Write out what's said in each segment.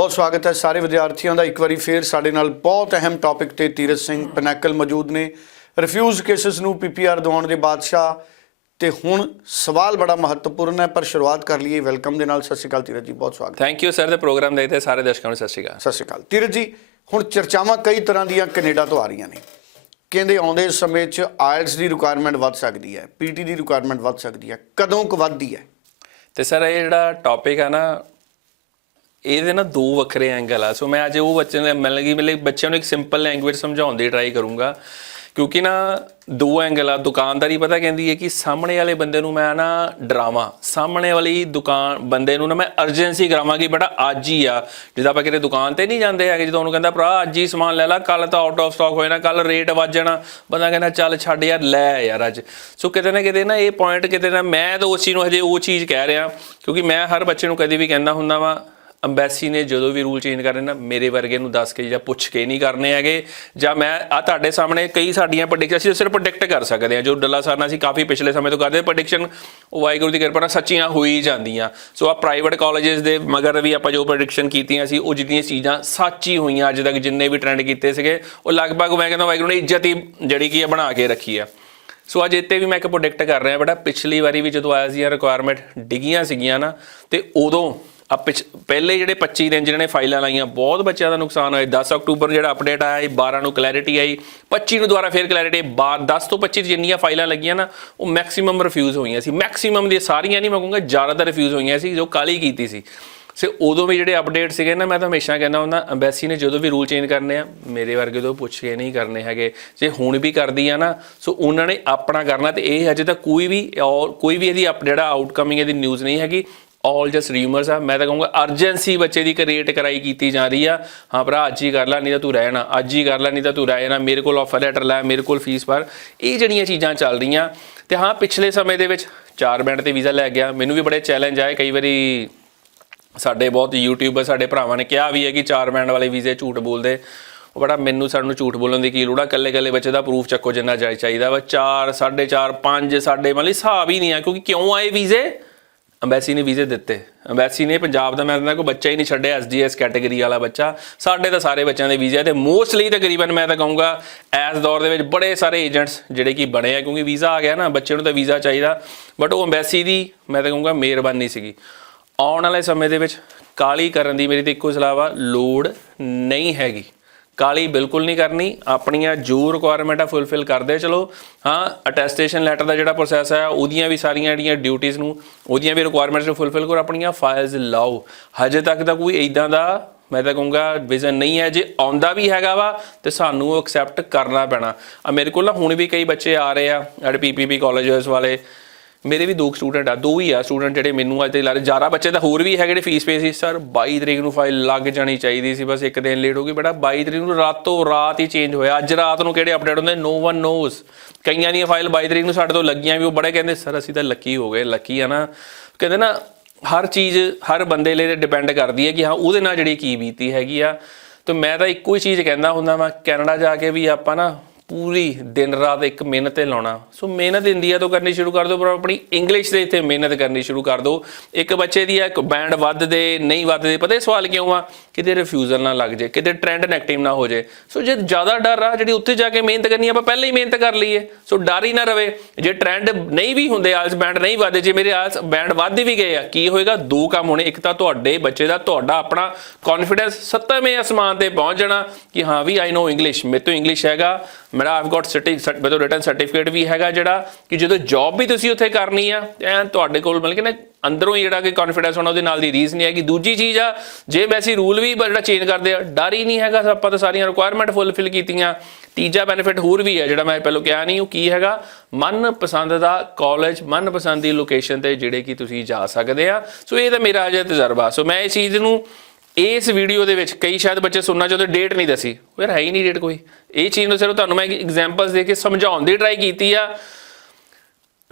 ਬਹੁਤ ਸਵਾਗਤ ਹੈ ਸਾਰੇ ਵਿਦਿਆਰਥੀਆਂ ਦਾ। ਇੱਕ ਵਾਰੀ ਫੇਰ ਸਾਡੇ ਨਾਲ ਬਹੁਤ ਅਹਿਮ ਟੌਪਿਕ ਤੇ ਤੀਰਤ ਸਿੰਘ ਪਨੈਕਲ ਮੌਜੂਦ ਨੇ। ਰਿਫਿਊਜ਼ ਕੇਸਸ ਨੂੰ ਪੀਪੀਆਰ ਦਿਵਾਉਣ ਦੇ ਬਾਦਸ਼ਾਹ ਤੇ ਹੁਣ ਸਵਾਲ ਬੜਾ ਮਹੱਤਵਪੂਰਨ ਹੈ ਪਰ ਸ਼ੁਰੂਆਤ ਕਰ ਲਈਏ। ਵੈਲਕਮ ਦੇ ਨਾਲ ਸਤਿ ਸ਼੍ਰੀ ਅਕਾਲ ਤੀਰਤ ਜੀ ਬਹੁਤ ਸਵਾਗਤ। ਥੈਂਕ ਯੂ ਸਰ ਦੇ ਪ੍ਰੋਗਰਾਮ ਦੇਖਦੇ ਸਾਰੇ ਦਰਸ਼ਕਾਂ ਨੂੰ ਸਤਿ ਸ਼੍ਰੀ ਅਕਾਲ। ਸਤਿ ਸ਼੍ਰੀ ਅਕਾਲ। ਤੀਰਤ ਜੀ ਹੁਣ ਚਰਚਾਵਾਂ ਕਈ ਤਰ੍ਹਾਂ ਦੀਆਂ ਕੈਨੇਡਾ ਤੋਂ ਆ ਰਹੀਆਂ ਨੇ। ਕਹਿੰਦੇ ਆਉਂਦੇ ਸਮੇਂ 'ਚ ਆਇਲਸ ਦੀ ਰਿਕੁਆਇਰਮੈਂਟ ਵੱਧ ਸਕਦੀ ਹੈ ਪੀਟੀ ਦੀ ਰਿਕੁਆਇਰਮੈਂਟ ਵੱਧ ਸਕਦੀ ਹੈ ਕਦੋਂ ਕੁ ਵੱਧਦੀ ਹੈ? ਤੇ ਸਰ ਇਹ ਜਿਹੜਾ ਟੌਪਿਕ ਆ ਨਾ ਇਹਦੇ ਨਾ ਦੋ ਵੱਖਰੇ ਐਂਗਲ ਆ। ਸੋ ਮੈਂ ਅੱਜ ਉਹ ਬੱਚੇ ਨੇ ਮਿਲ ਗਈ ਮਿਲੇ ਬੱਚਿਆਂ ਨੂੰ ਇੱਕ ਸਿੰਪਲ ਲੈਂਗੁਏਜ ਸਮਝਾਉਣ ਦੀ ਟਰਾਈ ਕਰੂੰਗਾ। ਕਿਉਂਕਿ ਨਾ ਦੋ ਐਂਗਲ ਆ। ਦੁਕਾਨਦਾਰੀ ਪਤਾ ਕਹਿੰਦੀ ਹੈ ਕਿ ਸਾਹਮਣੇ ਵਾਲੇ ਬੰਦੇ ਨੂੰ ਮੈਂ ਨਾ ਡਰਾਵਾਂ। ਸਾਹਮਣੇ ਵਾਲੀ ਦੁਕਾਨ ਬੰਦੇ ਨੂੰ ਨਾ ਮੈਂ ਅਰਜੈਂਸੀ ਕਰਾਵਾਂ ਕਿ ਬੇਟਾ ਅੱਜ ਹੀ ਆ। ਜਿੱਦਾਂ ਆਪਾਂ ਕਿਤੇ ਦੁਕਾਨ ਤੇ ਨਹੀਂ ਜਾਂਦੇ ਹੈਗੇ, ਜਦੋਂ ਉਹਨੂੰ ਕਹਿੰਦਾ, ਭਰਾ, ਅੱਜ ਹੀ ਸਮਾਨ ਲੈ ਲੈ। ਕੱਲ ਤਾਂ ਆਊਟ ਆਫ ਸਟਾਕ ਹੋ ਜਾਣਾ। ਕੱਲ ਰੇਟ ਵੱਧ ਜਾਣਾ। ਬੰਦਾ ਕਹਿੰਦਾ, ਚੱਲ ਛੱਡ ਯਾਰ, ਲੈ ਯਾਰ ਅੱਜ। ਸੋ ਕਿਤੇ ਨਾ ਕਿਤੇ ਨਾ ਇਹ ਪੁਆਇੰਟ ਕਿਤੇ ਨਾ ਮੈਂ ਤਾਂ ਉਸ ਚੀਜ਼ ਨੂੰ ਹਜੇ ਉਹ ਚੀਜ਼ ਕਹਿ ਰਿਹਾ। ਕਿਉਂਕਿ ਮੈਂ ਹਰ ਬੱਚੇ ਨੂੰ ਕਦੇ ਵੀ ਕਹਿੰਦਾ ਹੁੰਦਾ ਵਾਂ ਅੰਬੈਸੀ ਨੇ ਜਦੋਂ ਵੀ ਰੂਲ ਚੇਂਜ ਕਰਨੇ ਨਾ, ਮੇਰੇ ਵਰਗੇ ਨੂੰ ਦੱਸ ਕੇ ਜਾਂ ਪੁੱਛ ਕੇ ਨਹੀਂ ਕਰਨੇ ਹੈਗੇ। ਜਾਂ ਮੈਂ, ਆ ਤੁਹਾਡੇ ਸਾਹਮਣੇ ਕਈ ਸਾਡੀਆਂ ਪ੍ਰੈਡਿਕਸ਼ਨ ਅਸੀਂ ਸਿਰਫ ਪ੍ਰੈਡਿਕਟ ਕਰ ਸਕਦੇ ਹਾਂ। ਜੋ ਡੱਲਾ ਸਰਨਾ ਅਸੀਂ ਕਾਫੀ ਪਿਛਲੇ ਸਮੇਂ ਤੋਂ ਕਰਦੇ ਪ੍ਰੈਡਿਕਸ਼ਨ ਉਹ ਵਾਹਿਗੁਰੂ ਦੀ ਕਿਰਪਾ ਨਾਲ ਸੱਚੀਆਂ ਹੋਈ ਜਾਂਦੀਆਂ। ਸੋ ਆ ਪ੍ਰਾਈਵੇਟ ਕਾਲਜਸ ਦੇ ਮਗਰ ਵੀ ਆਪਾਂ ਜੋ ਪ੍ਰੈਡਿਕਸ਼ਨ ਕੀਤੀਆਂ ਸੀ, ਉਹ ਜਿੰਨੀਆਂ ਚੀਜ਼ਾਂ ਸੱਚ ਹੀ ਹੋਈਆਂ ਅੱਜ ਤੱਕ, ਜਿੰਨੇ ਵੀ ਟ੍ਰੈਂਡ ਕੀਤੇ ਸੀਗੇ, ਉਹ ਲਗਭਗ ਮੈਂ ਕਹਿੰਦਾ ਵਾਹਿਗੁਰੂ ਨੇ ਇੱਜ਼ਤ ਹੀ ਜਿਹੜੀ ਕੀ ਹੈ ਬਣਾ ਕੇ ਰੱਖੀ ਆ ਸੋ ਅੱਜ ਇੱਥੇ ਵੀ ਮੈਂ ਇੱਕ ਪ੍ਰੋਡਿਕਟ ਕਰ ਰਿਹਾ, ਬੇਟਾ ਪਿਛਲੀ ਵਾਰੀ ਵੀ ਜਦੋਂ ਆਇਆ ਸੀ ਰਿਕੁਆਇਰਮੈਂਟ ਡਿੱਗੀਆਂ ਸੀਗੀਆਂ ਨਾ, ਤੇ ਉਦੋਂ ਆ ਪਿਛ, ਪਹਿਲੇ ਜਿਹੜੇ 25 ਦਿਨ ਜਿਹਨਾਂ ਨੇ ਫਾਈਲਾਂ ਲਾਈਆਂ, ਬਹੁਤ ਬੱਚਿਆਂ ਦਾ ਨੁਕਸਾਨ ਹੋਇਆ। 10 ਅਕਤੂਬਰ ਨੂੰ ਜਿਹੜਾ ਅਪਡੇਟ ਆਇਆ ਸੀ 12 ਨੂੰ ਕਲੈਰਿਟੀ ਆਈ। 25 ਨੂੰ ਦੁਬਾਰਾ ਫੇਰ ਕਲੈਰਿਟੀ 10 ਤੋਂ 25 ਜਿੰਨੀਆਂ ਫਾਈਲਾਂ ਲੱਗੀਆਂ ਨਾ, ਉਹ ਮੈਕਸਿਮਮ ਰਿਫਿਊਜ਼ ਹੋਈਆਂ ਸੀ। ਮੈਕਸਿਮਮ ਦੀ ਸਾਰੀਆਂ ਨਹੀਂ, ਮੈਂ ਕਹੂੰਗਾ, ਜ਼ਿਆਦਾਤਰ ਰਿਫਿਊਜ਼ ਹੋਈਆਂ ਸੀ, ਜੋ ਕਾਲੀ ਕੀਤੀ ਸੀ। ਸੇ ਉਦੋਂ ਵੀ ਜਿਹੜੇ ਅਪਡੇਟ ਸੀਗੇ ਨਾ, ਮੈਂ ਤਾਂ ਹਮੇਸ਼ਾ ਕਹਿੰਦਾ ਹੁੰਦਾ ਅੰਬੈਸੀ ਨੇ ਜਦੋਂ ਵੀ ਰੂਲ ਚੇਂਜ ਕਰਨੇ ਆ, ਮੇਰੇ ਵਰਗੇ ਤੋਂ ਪੁੱਛ ਕੇ ਨਹੀਂ ਕਰਨੇ ਹੈਗੇ। ਜੇ ਹੁਣ ਵੀ ਕਰਦੀ ਆ ਨਾ ਸੋ ਉਹਨਾਂ ਨੇ ਆਪਣਾ ਕਰਨਾ ਤੇ ਇਹ ਹਜੇ ਤੱਕ ਕੋਈ ਵੀ, ਔਰ ਕੋਈ ਵੀ ਇਹਦੀ ਅਪਡੇਟ ਆਊਟਕਮਿੰਗ ਇਹਦੀ ਨਿਊਜ਼ ਨਹੀਂ ਹੈਗੀ। ਆਲ ਜਸ ਰਿਊਮਰਸ ਆ। ਮੈਂ ਤਾਂ ਕਹੂੰਗਾ ਅਰਜੈਂਸੀ ਬੱਚੇ ਦੀ ਕ੍ਰੀਏਟ ਕਰਾਈ ਕੀਤੀ ਜਾ ਰਹੀ ਆ। ਹਾਂ ਭਰਾ, ਅੱਜ ਹੀ ਕਰ ਲੈ, ਨਹੀਂ ਤਾਂ ਤੂੰ ਰਹਿਣਾ ਅੱਜ ਹੀ ਕਰ ਲੈ, ਨਹੀਂ ਤਾਂ ਤੂੰ ਰਹਿ ਜਾਣਾ ਮੇਰੇ ਕੋਲ ਆਫਰ ਲੈਟਰ ਲੈ, ਮੇਰੇ ਕੋਲ ਫੀਸ ਭਰ। ਇਹ ਜਿਹੜੀਆਂ ਚੀਜ਼ਾਂ ਚੱਲ ਰਹੀਆਂ, ਤੇ ਹਾਂ, ਪਿਛਲੇ ਸਮੇਂ ਦੇ ਵਿੱਚ ਚਾਰ ਬੈਂਡ ਤੇ ਵੀਜ਼ਾ ਲੈ ਗਿਆ। ਮੈਨੂੰ ਵੀ ਬੜੇ ਚੈਲੰਜ ਆਏ, ਕਈ ਵਾਰੀ ਸਾਡੇ ਬਹੁਤ ਯੂਟਿਊਬਰ ਸਾਡੇ ਭਰਾਵਾਂ ਨੇ ਕਿਹਾ ਵੀ ਹੈ ਕਿ ਚਾਰ ਬੈਂਡ ਵਾਲੇ ਵੀਜ਼ੇ ਝੂਠ ਬੋਲਦੇ, ਉਹ ਬੜਾ ਮੈਨੂੰ ਸਾਨੂੰ ਝੂਠ ਬੋਲਣ ਦੀ ਕੀ ਲੋੜ ਆ? ਕੱਲੇ ਕੱਲੇ ਬੱਚੇ ਦਾ ਪ੍ਰੂਫ ਚੱਕੋ ਜਿੰਨਾ ਚਾਹੀ- ਚਾਹੀਦਾ ਵਾ। 4 4.5 5 ਸਾਡੇ ਮਤਲਬ ਹਿਸਾਬ ਹੀ ਨਹੀਂ ਆ, ਕਿਉਂਕਿ ਕਿਉਂ ਆਏ ਵੀਜ਼ੇ? ਅੰਬੈਸੀ ਨੇ ਵੀਜ਼ੇ ਦਿੱਤੇ। ਅੰਬੈਸੀ ਨੇ ਪੰਜਾਬ ਦਾ ਮੈਂ ਕਹਿੰਦਾ ਕੋਈ ਬੱਚਾ ਹੀ ਨਹੀਂ ਛੱਡਿਆ ਐਸਡੀਐਸ ਕੈਟਾਗਰੀ ਵਾਲਾ ਬੱਚਾ। ਸਾਡੇ ਤਾਂ ਸਾਰੇ ਬੱਚਿਆਂ ਦੇ ਵੀਜ਼ੇ ਤੇ ਮੋਸਟਲੀ ਤਕਰੀਬਨ ਮੈਂ ਤਾਂ ਕਹੂੰਗਾ ਐਸ ਦੌਰ ਦੇ ਵਿੱਚ ਬੜੇ ਸਾਰੇ ਏਜੰਟਸ ਜਿਹੜੇ ਕਿ ਬਣੇ ਆ, ਕਿਉਂਕਿ ਵੀਜ਼ਾ ਆ ਗਿਆ ਨਾ, ਬੱਚੇ ਨੂੰ ਤਾਂ ਵੀਜ਼ਾ ਚਾਹੀਦਾ। ਬਟ ਉਹ ਅੰਬੈਸੀ ਦੀ ਮੈਂ ਤਾਂ ਕਹੂੰਗਾ ਮਿਹਰਬਾਨੀ ਸੀਗੀ। ਆਉਣ ਵਾਲੇ ਸਮੇਂ ਦੇ ਵਿੱਚ ਕਾਲੀ ਕਰਨ ਦੀ ਮੇਰੀ ਤੇ ਇੱਕੋ ਸਲਾਹ ਵਾ, ਲੋੜ ਨਹੀਂ ਹੈਗੀ। ਕਾਲੀ ਬਿਲਕੁਲ ਨਹੀਂ ਕਰਨੀ, ਆਪਣੀਆਂ ਜੋ ਰਿਕੁਆਇਰਮੈਂਟ ਆ ਫੁੱਲਫਿਲ ਕਰਦੇ ਚਲੋ। ਹਾਂ ਅਟੈਸਟੇਸ਼ਨ ਲੈਟਰ ਦਾ ਜਿਹੜਾ ਪ੍ਰੋਸੈਸ ਹੈ ਉਹਦੀਆਂ ਵੀ ਸਾਰੀਆਂ ਜਿਹੜੀਆਂ ਡਿਊਟੀਆਂ ਨੂੰ, ਉਹਦੀਆਂ ਵੀ ਰਿਕੁਆਇਰਮੈਂਟਸ ਨੂੰ ਫੁੱਲਫਿਲ ਕਰੋ, ਆਪਣੀਆਂ ਫਾਈਲਸ ਲਾਓ। ਹਜੇ ਤੱਕ ਤਾਂ ਕੋਈ ਇਦਾਂ ਦਾ, ਮੈਂ ਤਾਂ ਕਹੂੰਗਾ ਵਿਜ਼ਨ ਨਹੀਂ ਹੈ। ਜੇ ਆਉਂਦਾ ਵੀ ਹੈਗਾ ਵਾ, ਤੇ ਸਾਨੂੰ ਉਹ ਐਕਸੈਪਟ ਕਰਨਾ ਪੈਣਾ। ਆ ਮੇਰੇ ਕੋਲ ਨਾ ਹੁਣ ਵੀ ਕਈ ਬੱਚੇ ਆ ਰਹੇ ਆ ਜਿਹੜੇ ਪੀਪੀਪੀ ਕਾਲਜਸ ਵਾਲੇ। ਮੇਰੇ ਵੀ ਦੋ ਸਟੂਡੈਂਟ ਆ, ਦੋ ਹੀ ਆ ਸਟੂਡੈਂਟ ਜਿਹੜੇ ਮੈਨੂੰ ਅੱਜ ਤੇ ਲਾ ਰਹੇ। ਜ਼ਿਆਦਾ ਬੱਚੇ ਤਾਂ ਹੋਰ ਵੀ ਹੈ ਜਿਹੜੇ ਫੀਸ ਪੇ ਸੀ। ਸਰ 22 ਤਰੀਕ ਨੂੰ ਫਾਈਲ ਲੱਗ ਜਾਣੀ ਚਾਹੀਦੀ ਸੀ, ਬਸ ਇੱਕ ਦਿਨ ਲੇਟ ਹੋ ਗਈ। ਬੇਟਾ 22 ਤਰੀਕ ਨੂੰ ਰਾਤੋਂ ਰਾਤ ਹੀ ਚੇਂਜ ਹੋਇਆ। ਅੱਜ ਰਾਤ ਨੂੰ ਕਿਹੜੇ ਅਪਡੇਟ ਹੁੰਦੇ? ਨੋ ਵਨ ਨੋਸ ਕਈਆਂ ਦੀਆਂ ਫਾਈਲ 22 ਤਰੀਕ ਨੂੰ ਸਾਡੇ ਤੋਂ ਲੱਗੀਆਂ ਵੀ, ਉਹ ਬੜੇ ਕਹਿੰਦੇ, ਸਰ, ਅਸੀਂ ਤਾਂ ਲੱਕੀ ਹੋ ਗਏ ਲੱਕੀ ਆ ਨਾ। ਕਹਿੰਦੇ ਨਾ, ਹਰ ਚੀਜ਼, ਹਰ ਬੰਦੇ ਲਈ ਡਿਪੈਂਡ ਕਰਦੀ ਹੈ ਕਿ ਹਾਂ, ਉਹਦੇ ਨਾਲ ਜਿਹੜੀ ਕੀ ਬੀਤੀ ਹੈਗੀ ਆ। ਤੇ ਮੈਂ ਤਾਂ ਇੱਕੋ ਹੀ ਚੀਜ਼ ਕਹਿੰਦਾ ਹੁੰਦਾ ਮੈਂ ਕੈਨੇਡਾ ਜਾ ਕੇ ਵੀ ਆਪਾਂ ਨਾ ਪੂਰੀ ਦਿਨ ਰਾਤ ਇੱਕ ਮਿਹਨਤ ਤੇ ਲਾਉਣਾ। ਸੋ ਮਿਹਨਤ ਇੰਡੀਆ ਤੋਂ ਕਰਨੀ ਸ਼ੁਰੂ ਕਰ ਦਿਓ, ਪਰ ਆਪਣੀ ਇੰਗਲਿਸ਼ ਦੇ ਇੱਥੇ ਮਿਹਨਤ ਕਰਨੀ ਸ਼ੁਰੂ ਕਰ ਦਿਓ। ਇੱਕ ਬੱਚੇ ਦੀ ਇੱਕ ਬੈਂਡ ਵੱਧਦੇ, ਨਹੀਂ ਵੱਧਦੇ, ਪਤਾ ਇਹ ਸਵਾਲ ਕਿਉਂ ਆ? ਕਿਤੇ ਰਿਫਿਊਜ਼ਲ ਨਾ ਲੱਗ ਜੇ, ਕਿਤੇ ਟ੍ਰੈਂਡ ਨੈਗੇਟਿਵ ਨਾ ਹੋ ਜੇ। ਸੋ ਜੇ ਜ਼ਿਆਦਾ ਡਰ ਆ, ਜਿਹੜੀ ਉੱਥੇ ਜਾ ਕੇ ਮਿਹਨਤ ਕਰਨੀ ਆਪਾਂ ਪਹਿਲਾਂ ਹੀ ਮਿਹਨਤ ਕਰ ਲਈਏ। ਸੋ ਡਰ ਹੀ ਨਾ ਰਵੇ। ਜੇ ਟ੍ਰੈਂਡ ਨਹੀਂ ਵੀ ਹੁੰਦੇ, ਆਲਸ ਬੈਂਡ ਨਹੀਂ ਵੱਧਦੇ, ਜੇ ਮੇਰੇ ਆਲਸ ਬੈਂਡ ਵੱਧ ਵੀ ਗਏ ਆ, ਕੀ ਹੋਏਗਾ? ਦੋ ਕੰਮ ਹੋਣੇ, ਇੱਕ ਤਾਂ ਤੁਹਾਡੇ ਬੱਚੇ ਦਾ ਤੁਹਾਡਾ ਆਪਣਾ ਕੌਨਫੀਡੈਂਸ ਸੱਤਵੇਂ ਅਸਮਾਨ ਤੇ ਪਹੁੰਚ ਜਾਣਾ ਕਿ ਹਾਂ ਵੀ ਆਈ ਨੋ ਇੰਗਲਿਸ਼ ਮੇਰੇ ਤੋਂ ਇੰਗਲਿਸ਼ ਹੈਗਾ। ਮੇਰਾ ਆਈਵ ਗਾਟ ਸਰਟੀਫਿਕੇਟ ਮੇਰੇ ਤੋਂ ਰਿਟਨ ਸਰਟੀਫਿਕੇਟ ਵੀ ਹੈਗਾ ਜਿਹੜਾ ਕਿ ਜਦੋਂ ਜੌਬ ਵੀ ਤੁਸੀਂ ਉੱਥੇ ਕਰਨੀ ਆ, ਐਂ ਤੁਹਾਡੇ ਕੋਲ ਮਤਲਬ ਕਿ ਨਾ ਅੰਦਰੋਂ ਹੀ ਜਿਹੜਾ ਕਿ ਕੌਨਫੀਡੈਂਸ ਹੋਣਾ, ਉਹਦੇ ਨਾਲ ਦੀ ਰੀਜ਼ ਨਹੀਂ ਹੈਗੀ। ਦੂਜੀ ਚੀਜ਼ ਆ, ਜੇ ਵੈਸੀ ਰੂਲ ਵੀ ਜਿਹੜਾ ਚੇਂਜ ਕਰਦੇ ਆ, ਡਰ ਹੀ ਨਹੀਂ ਹੈਗਾ ਆਪਾਂ ਤਾਂ ਸਾਰੀਆਂ ਰਿਕੁਆਇਰਮੈਂਟ ਫੁੱਲਫਿਲ ਕੀਤੀਆਂ। ਤੀਜਾ ਬੈਨੀਫਿਟ ਹੋਰ ਵੀ ਹੈ ਜਿਹੜਾ ਮੈਂ ਪਹਿਲਾਂ ਕਿਹਾ ਨਹੀਂ ਉਹ ਕੀ ਹੈਗਾ? ਮਨ ਪਸੰਦ ਦਾ ਕਾਲਜ ਮਨ ਪਸੰਦ ਦੀ ਲੋਕੇਸ਼ਨ ਤੇ ਜਿਹੜੇ ਕਿ ਤੁਸੀਂ ਜਾ ਸਕਦੇ ਆ। ਸੋ ਇਹ ਤਾਂ ਮੇਰਾ ਅਜੇ ਤਜਰਬਾ। ਸੋ ਮੈਂ ਇਸ ਚੀਜ਼ ਨੂੰ ਇਸ ਵੀਡੀਓ ਦੇ ਵਿੱਚ ਕਈ ਸ਼ਾਇਦ ਬੱਚੇ ਸੁਣਨਾ ਚਾਹੁੰਦੇ ਡੇਟ ਨਹੀਂ ਦੱਸੀ। ਉਹ ਯਾਰ ਹੈ ਹੀ ਨਹੀਂ ਡੇਟ ਕੋਈ। ਇਹ ਚੀਜ਼ ਨੂੰ ਸਿਰਫ ਤੁਹਾਨੂੰ ਮੈਂ ਐਗਜ਼ਾਮਪਲਸ ਦੇ ਕੇ ਸਮਝਾਉਣ ਦੀ ਟਰਾਈ ਕੀਤੀ ਆ।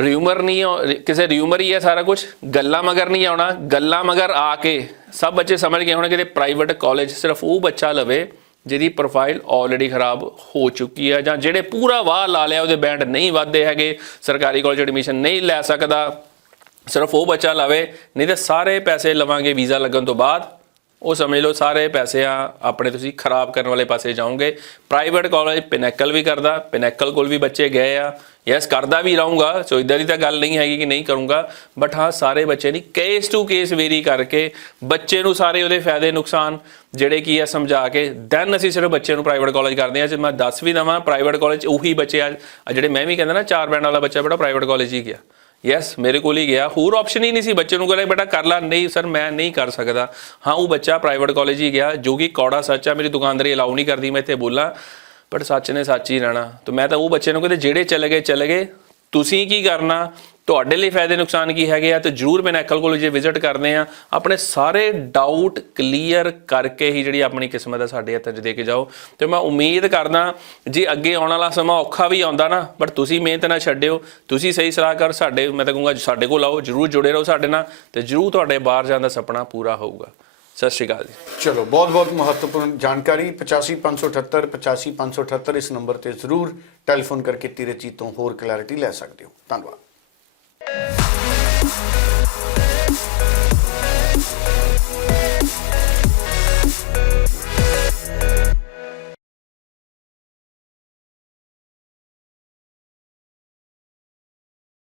ਰਿਊਮਰ ਨਹੀਂ ਆ- ਕਿਸੇ ਰਿਊਮਰ ਹੀ ਹੈ ਸਾਰਾ ਕੁਝ ਗੱਲਾਂ ਮਗਰ ਨਹੀਂ ਆਉਣਾ। ਗੱਲਾਂ ਮਗਰ ਆ ਕੇ ਸਭ ਬੱਚੇ ਸਮਝ ਗਏ ਹੋਣਗੇ ਕਿ ਪ੍ਰਾਈਵੇਟ ਕਾਲਜ ਸਿਰਫ ਉਹ ਬੱਚਾ ਲਵੇ, ਜਿਹਦੀ ਪ੍ਰੋਫਾਈਲ ਆਲਰੇਡੀ ਖਰਾਬ ਹੋ ਚੁੱਕੀ ਹੈ ਜਾਂ ਜਿਹੜੇ ਪੂਰਾ ਵਾਹ ਲਾ ਲਿਆ, ਉਹਦੇ ਬੈਂਡ ਨਹੀਂ ਵੱਧਦੇ ਹੈਗੇ, ਸਰਕਾਰੀ ਕਾਲਜ ਐਡਮਿਸ਼ਨ ਨਹੀਂ ਲੈ ਸਕਦਾ। ਸਿਰਫ ਉਹ ਬੱਚਾ ਲਵੇ, ਨਹੀਂ ਤੇ ਸਾਰੇ ਪੈਸੇ ਲਵਾਂਗੇ ਵੀਜ਼ਾ ਲੱਗਣ ਤੋਂ ਬਾਅਦ। ਉਹ ਸਮਝ ਲਓ ਸਾਰੇ ਪੈਸੇ ਆ, ਆਪਣੇ ਤੁਸੀਂ ਖਰਾਬ ਕਰਨ ਵਾਲੇ ਪਾਸੇ ਜਾਓਗੇ। ਪ੍ਰਾਈਵੇਟ ਕਾਲਜ ਪਿਨੈਕਲ ਵੀ ਕਰਦਾ ਪਿਨੈਕਲ ਕੋਲ ਵੀ ਬੱਚੇ ਗਏ ਆ। ਯੈਸ ਕਰਦਾ ਵੀ ਰਹੂੰਗਾ, ਸੋ ਇਦਾਂ ਦੀ ਤਾਂ ਗੱਲ ਨਹੀਂ ਹੈਗੀ ਕਿ ਨਹੀਂ ਕਰੂੰਗਾ। ਬਟ ਹਾਂ, ਸਾਰੇ ਬੱਚੇ ਨਹੀਂ ਕੇਸ ਟੂ ਕੇਸ ਵੇਰੀ ਕਰਕੇ ਬੱਚੇ ਨੂੰ ਸਾਰੇ ਉਹਦੇ ਫਾਇਦੇ, ਨੁਕਸਾਨ ਜਿਹੜੇ ਕੀ ਆ ਸਮਝਾ ਕੇ ਦੈਨ ਅਸੀਂ ਸਿਰਫ ਬੱਚੇ ਨੂੰ ਪ੍ਰਾਈਵੇਟ ਕਾਲਜ ਕਰਦੇ ਆ। ਜੇ ਮੈਂ ਦੱਸ ਵੀ ਦਵਾਂ ਪ੍ਰਾਈਵੇਟ ਕਾਲਜ ਉਹੀ ਬੱਚੇ ਆ ਜਿਹੜੇ ਮੈਂ ਵੀ ਕਹਿੰਦਾ ਨਾ, ਚਾਰ ਬੈਂਡ ਵਾਲਾ ਬੱਚਾ ਬੜਾ ਪ੍ਰਾਈਵੇਟ ਕਾਲਜ ਹੀ ਗਿਆ। ਯੈਸ ਮੇਰੇ ਕੋਲ ਹੀ ਗਿਆ। ਹੋਰ ਆਪਸ਼ਨ ਹੀ ਨਹੀਂ ਸੀ। ਬੱਚੇ ਨੂੰ ਕਹਿੰਦਾ, ਬੇਟਾ ਕਰ ਲੈ। ਨਹੀਂ ਸਰ ਮੈਂ ਨਹੀਂ ਕਰ ਸਕਦਾ। ਹਾਂ, ਉਹ ਬੱਚਾ ਪ੍ਰਾਈਵੇਟ ਕਾਲਜ ਹੀ ਗਿਆ, ਜੋ ਕਿ ਕੌੜਾ ਸੱਚ ਆ। ਮੇਰੀ ਦੁਕਾਨਦਾਰੀ ਅਲਾਉ ਨਹੀਂ ਕਰਦੀ, ਮੈਂ ਇੱਥੇ ਬੋਲਾਂ। ਬਟ ਸੱਚ ਨੇ ਸੱਚ ਹੀ ਰਹਿਣਾ। ਤੇ ਮੈਂ ਤਾਂ ਉਹ ਬੱਚੇ ਨੂੰ ਕਹਿੰਦੇ, ਜਿਹੜੇ ਚਲੇ ਗਏ ਚਲੇ ਗਏ। ਤੁਸੀਂ ਕੀ ਕਰਨਾ? ਤੁਹਾਡੇ ਲਈ ਫਾਇਦੇ ਨੁਕਸਾਨ ਕੀ ਹੈਗੇ ਆ? ਤੇ ਜਰੂਰ ਮੈਨੇਕਲ ਕੋਲ ਜੇ ਵਿਜ਼ਿਟ ਕਰਦੇ ਆ, ਆਪਣੇ ਸਾਰੇ ਡਾਊਟ ਕਲੀਅਰ ਕਰਕੇ ਹੀ ਜਿਹੜੀ ਆਪਣੀ ਕਿਸਮਤ ਹੈ ਸਾਡੇ ਹੱਥਾਂ 'ਚ ਦੇ ਕੇ ਜਾਓ। ਤੇ ਮੈਂ ਉਮੀਦ ਕਰਦਾ, ਜੇ ਅੱਗੇ ਆਉਣ ਵਾਲਾ ਸਮਾਂ ਔਖਾ ਵੀ ਆਉਂਦਾ ਨਾ ਬਟ ਤੁਸੀਂ ਮਿਹਨਤ ਨਾ ਛੱਡਿਓ, ਤੁਸੀਂ ਸਹੀ ਸਲਾਹਕਾਰ ਸਾਡੇ, ਮੈਂ ਤਾਂ ਕਹੂੰਗਾ ਸਾਡੇ ਕੋਲ ਆਓ, ਜਰੂਰ ਜੁੜੇ ਰਹੋ ਸਾਡੇ ਨਾਲ, ਤੇ ਜਰੂਰ ਤੁਹਾਡੇ ਬਾਹਰ ਜਾਣ ਦਾ ਸੁਪਨਾ ਪੂਰਾ ਹੋਊਗਾ। ਸਤਿ ਸ਼੍ਰੀ ਅਕਾਲ ਜੀ। ਚਲੋ, ਬਹੁਤ ਬਹੁਤ ਮਹੱਤਵਪੂਰਨ ਜਾਣਕਾਰੀ। 85578 85578 ਇਸ ਨੰਬਰ ਤੇ ਜ਼ਰੂਰ ਟੈਲੀਫੋਨ ਕਰਕੇ ਤੀਰਥ ਜੀ ਤੋਂ ਹੋਰ ਕਲੈਰਿਟੀ ਲੈ ਸਕਦੇ ਹੋ। ਧੰਨਵਾਦ।